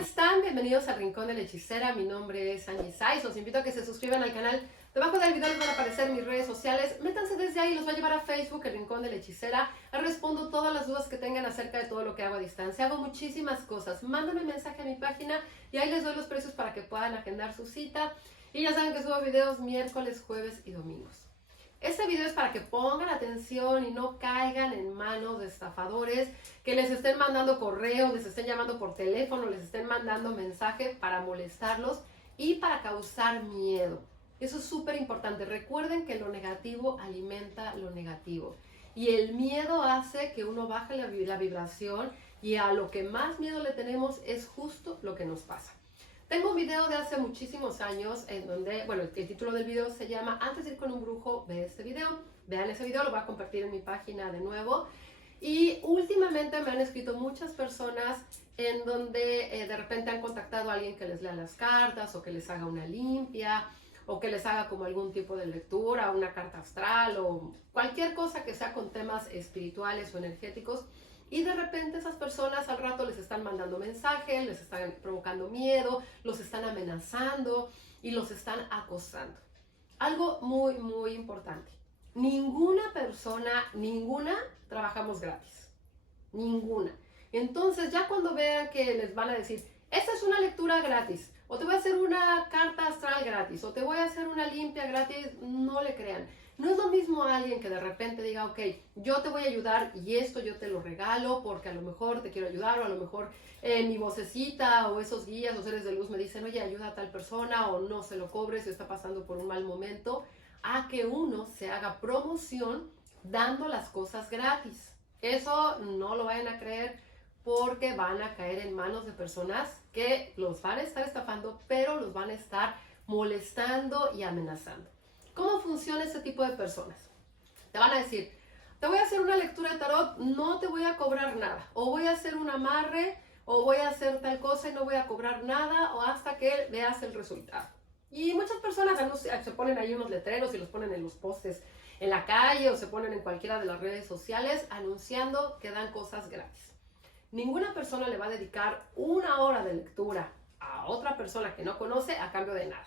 están? Bienvenidos al Rincón de la Hechicera. Mi nombre es Angie Saiz. Los invito a que se suscriban al canal. Debajo del video les van a aparecer mis redes sociales. Métanse desde ahí, los va a llevar a Facebook, el Rincón de la Hechicera. Ahí respondo todas las dudas que tengan acerca de todo lo que hago a distancia. Hago muchísimas cosas. Mándenme mensaje a mi página y ahí les doy los precios para que puedan agendar su cita. Y ya saben que subo videos miércoles, jueves y domingos. Este video es para que pongan atención y no caigan en manos de estafadores que les estén mandando correos, les estén llamando por teléfono, les estén mandando mensaje para molestarlos y para causar miedo. Eso es súper importante. Recuerden que lo negativo alimenta lo negativo. Y el miedo hace que uno baje la vibración y a lo que más miedo le tenemos es justo lo que nos pasa. Tengo un video de hace muchísimos años en donde, bueno, el título del video se llama Antes de ir con un brujo, ve este video. Vean ese video, lo voy a compartir en mi página de nuevo. Y últimamente me han escrito muchas personas en donde de repente han contactado a alguien que les lea las cartas o que les haga una limpia o que les haga como algún tipo de lectura, una carta astral o cualquier cosa que sea con temas espirituales o energéticos. Y de repente esas personas al rato les están mandando mensajes, les están provocando miedo, los están amenazando y los están acosando. Algo muy, muy importante. Ninguna persona, trabajamos gratis. Ninguna. Entonces ya cuando vean que les van a decir, esta es una lectura gratis, o te voy a hacer una carta astral gratis, o te voy a hacer una limpia gratis, no le crean. No es lo mismo a alguien que de repente diga, ok, yo te voy a ayudar y esto yo te lo regalo porque a lo mejor te quiero ayudar o a lo mejor mi vocecita o esos guías o seres de luz me dicen, oye, ayuda a tal persona o no se lo cobres si está pasando por un mal momento, a que uno se haga promoción dando las cosas gratis. Eso no lo vayan a creer porque van a caer en manos de personas que los van a estar estafando, pero los van a estar molestando y amenazando. ¿Cómo funciona ese tipo de personas? Te van a decir, te voy a hacer una lectura de tarot, no te voy a cobrar nada. O voy a hacer un amarre, o voy a hacer tal cosa y no voy a cobrar nada, o hasta que veas el resultado. Y muchas personas se ponen ahí unos letreros y los ponen en los postes en la calle o se ponen en cualquiera de las redes sociales anunciando que dan cosas gratis. Ninguna persona le va a dedicar una hora de lectura a otra persona que no conoce a cambio de nada.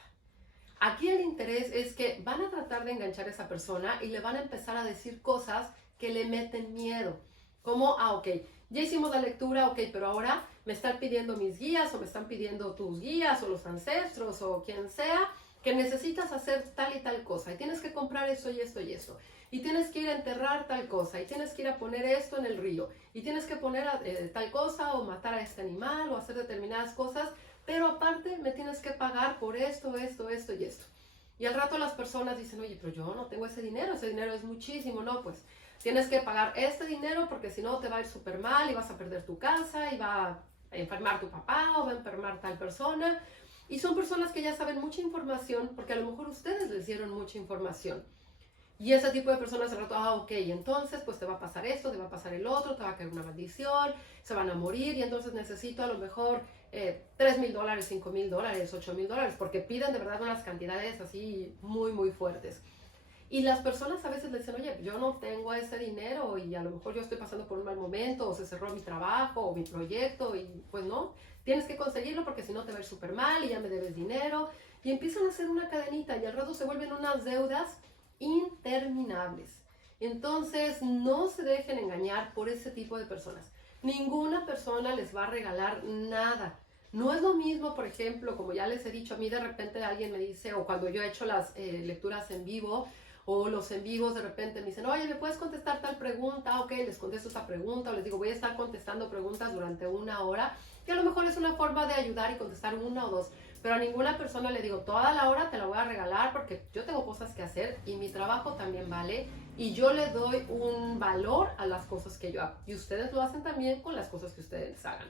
Aquí el interés es que van a tratar de enganchar a esa persona y le van a empezar a decir cosas que le meten miedo. Como, ok, ya hicimos la lectura, ok, pero ahora me están pidiendo mis guías o me están pidiendo tus guías o los ancestros o quien sea que necesitas hacer tal y tal cosa y tienes que comprar esto y esto y esto. Y tienes que ir a enterrar tal cosa y tienes que ir a poner esto en el río y tienes que poner tal cosa o matar a este animal o hacer determinadas cosas. Pero aparte me tienes que pagar por esto, esto, esto y esto. Y al rato las personas dicen, oye, pero yo no tengo ese dinero es muchísimo. No, pues tienes que pagar este dinero porque si no te va a ir súper mal y vas a perder tu casa y va a enfermar tu papá o va a enfermar tal persona. Y son personas que ya saben mucha información porque a lo mejor ustedes les dieron mucha información. Y ese tipo de personas al rato, ok, entonces pues te va a pasar esto, te va a pasar el otro, te va a caer una maldición, se van a morir y entonces necesito a lo mejor $3,000, $5,000, $8,000, porque piden de verdad unas cantidades así muy, muy fuertes. Y las personas a veces le dicen, oye, yo no tengo ese dinero y a lo mejor yo estoy pasando por un mal momento o se cerró mi trabajo o mi proyecto y pues no, tienes que conseguirlo porque si no te va a ir súper mal y ya me debes dinero. Y empiezan a hacer una cadenita y al rato se vuelven unas deudas interminables. Entonces no se dejen engañar por ese tipo de personas. Ninguna persona les va a regalar nada. No es lo mismo, por ejemplo, como ya les he dicho, a mí de repente alguien me dice, o cuando yo he hecho las lecturas en vivo, o los en vivos de repente me dicen, oye, ¿me puedes contestar tal pregunta? Ok, les contesto esa pregunta, o les digo, voy a estar contestando preguntas durante una hora, que a lo mejor es una forma de ayudar y contestar una o dos, pero a ninguna persona le digo, toda la hora te la voy a regalar porque yo tengo cosas que hacer y mi trabajo también vale, y yo le doy un valor a las cosas que yo hago, y ustedes lo hacen también con las cosas que ustedes hagan.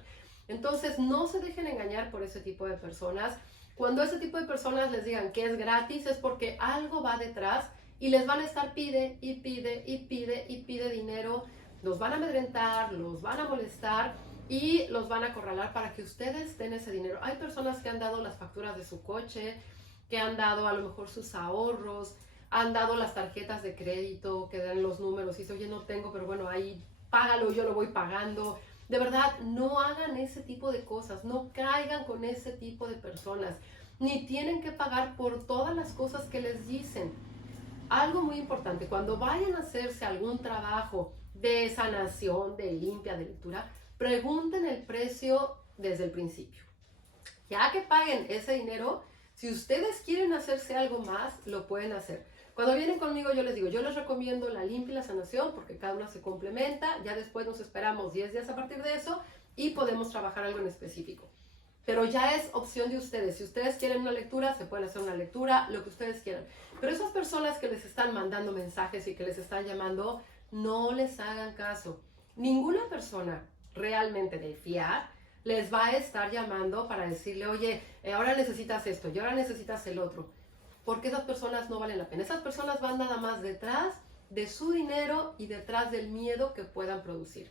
Entonces, no se dejen engañar por ese tipo de personas. Cuando ese tipo de personas les digan que es gratis, es porque algo va detrás y les van a estar pide y pide y pide y pide dinero. Los van a amedrentar, los van a molestar y los van a acorralar para que ustedes den ese dinero. Hay personas que han dado las facturas de su coche, que han dado a lo mejor sus ahorros, han dado las tarjetas de crédito, que dan los números y dicen, oye, no tengo, pero bueno, ahí págalo, yo lo voy pagando. De verdad, no hagan ese tipo de cosas, no caigan con ese tipo de personas, ni tienen que pagar por todas las cosas que les dicen. Algo muy importante, cuando vayan a hacerse algún trabajo de sanación, de limpia, de lectura, pregunten el precio desde el principio. Ya que paguen ese dinero, si ustedes quieren hacerse algo más, lo pueden hacer. Cuando vienen conmigo yo les digo, yo les recomiendo la limpia y la sanación porque cada una se complementa, ya después nos esperamos 10 días a partir de eso y podemos trabajar algo en específico. Pero ya es opción de ustedes. Si ustedes quieren una lectura, se pueden hacer una lectura, lo que ustedes quieran. Pero esas personas que les están mandando mensajes y que les están llamando, no les hagan caso. Ninguna persona realmente de fiar les va a estar llamando para decirle, oye, ahora necesitas esto y ahora necesitas el otro. Porque esas personas no valen la pena. Esas personas van nada más detrás de su dinero y detrás del miedo que puedan producir.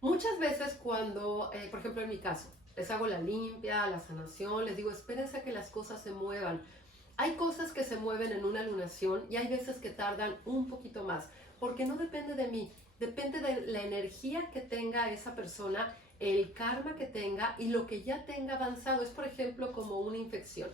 Muchas veces cuando, por ejemplo en mi caso, les hago la limpia, la sanación, les digo, espérense a que las cosas se muevan. Hay cosas que se mueven en una lunación y hay veces que tardan un poquito más, porque no depende de mí, depende de la energía que tenga esa persona, el karma que tenga y lo que ya tenga avanzado. Es, por ejemplo, como una infección.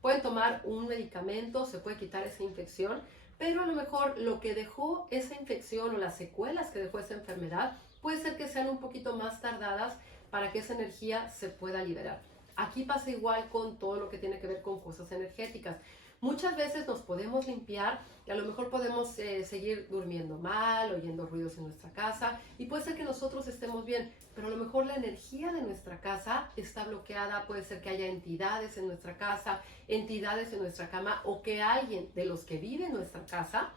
Pueden tomar un medicamento, se puede quitar esa infección, pero a lo mejor lo que dejó esa infección o las secuelas que dejó esa enfermedad puede ser que sean un poquito más tardadas para que esa energía se pueda liberar. Aquí pasa igual con todo lo que tiene que ver con cosas energéticas. Muchas veces nos podemos limpiar y a lo mejor podemos seguir durmiendo mal, oyendo ruidos en nuestra casa y puede ser que nosotros estemos bien, pero a lo mejor la energía de nuestra casa está bloqueada, puede ser que haya entidades en nuestra casa, entidades en nuestra cama o que alguien de los que vive en nuestra casa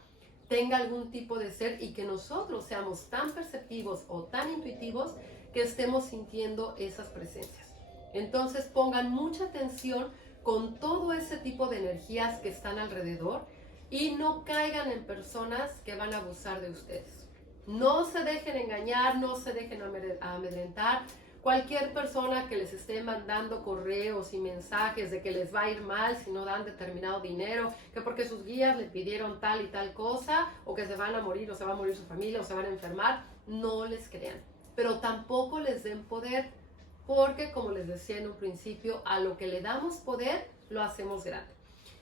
tenga algún tipo de ser y que nosotros seamos tan perceptivos o tan intuitivos que estemos sintiendo esas presencias. Entonces pongan mucha atención con todo ese tipo de energías que están alrededor y no caigan en personas que van a abusar de ustedes. No se dejen engañar, no se dejen amedrentar. Cualquier persona que les esté mandando correos y mensajes de que les va a ir mal si no dan determinado dinero, que porque sus guías le pidieron tal y tal cosa, o que se van a morir, o se va a morir su familia, o se van a enfermar, no les crean. Pero tampoco les den poder, porque como les decía en un principio, a lo que le damos poder, lo hacemos grande.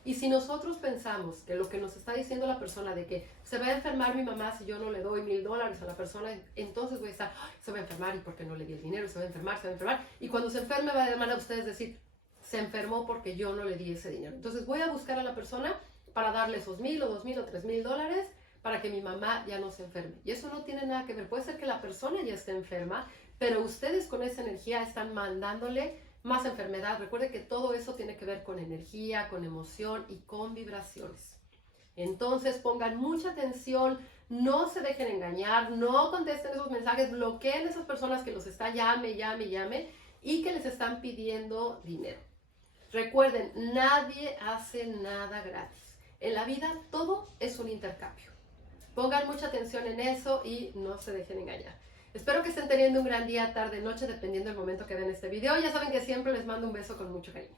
Y si nosotros pensamos que lo que nos está diciendo la persona de que se va a enfermar mi mamá si yo no le doy $1000 a la persona, entonces voy a estar, se va a enfermar y porque no le di el dinero, se va a enfermar, se va a enfermar. Y cuando se enferme van a ustedes decir, se enfermó porque yo no le di ese dinero. Entonces voy a buscar a la persona para darle esos $1000 o $2000 o $3000 para que mi mamá ya no se enferme. Y eso no tiene nada que ver. Puede ser que la persona ya esté enferma, pero ustedes con esa energía están mandándole más enfermedad. Recuerde que todo eso tiene que ver con energía, con emoción y con vibraciones. Entonces pongan mucha atención, no se dejen engañar, no contesten esos mensajes, bloqueen a esas personas que los están llame y que les están pidiendo dinero. Recuerden, nadie hace nada gratis. En la vida todo es un intercambio. Pongan mucha atención en eso y no se dejen engañar. Espero que estén teniendo un gran día, tarde, noche, dependiendo del momento que ven este video. Ya saben que siempre les mando un beso con mucho cariño.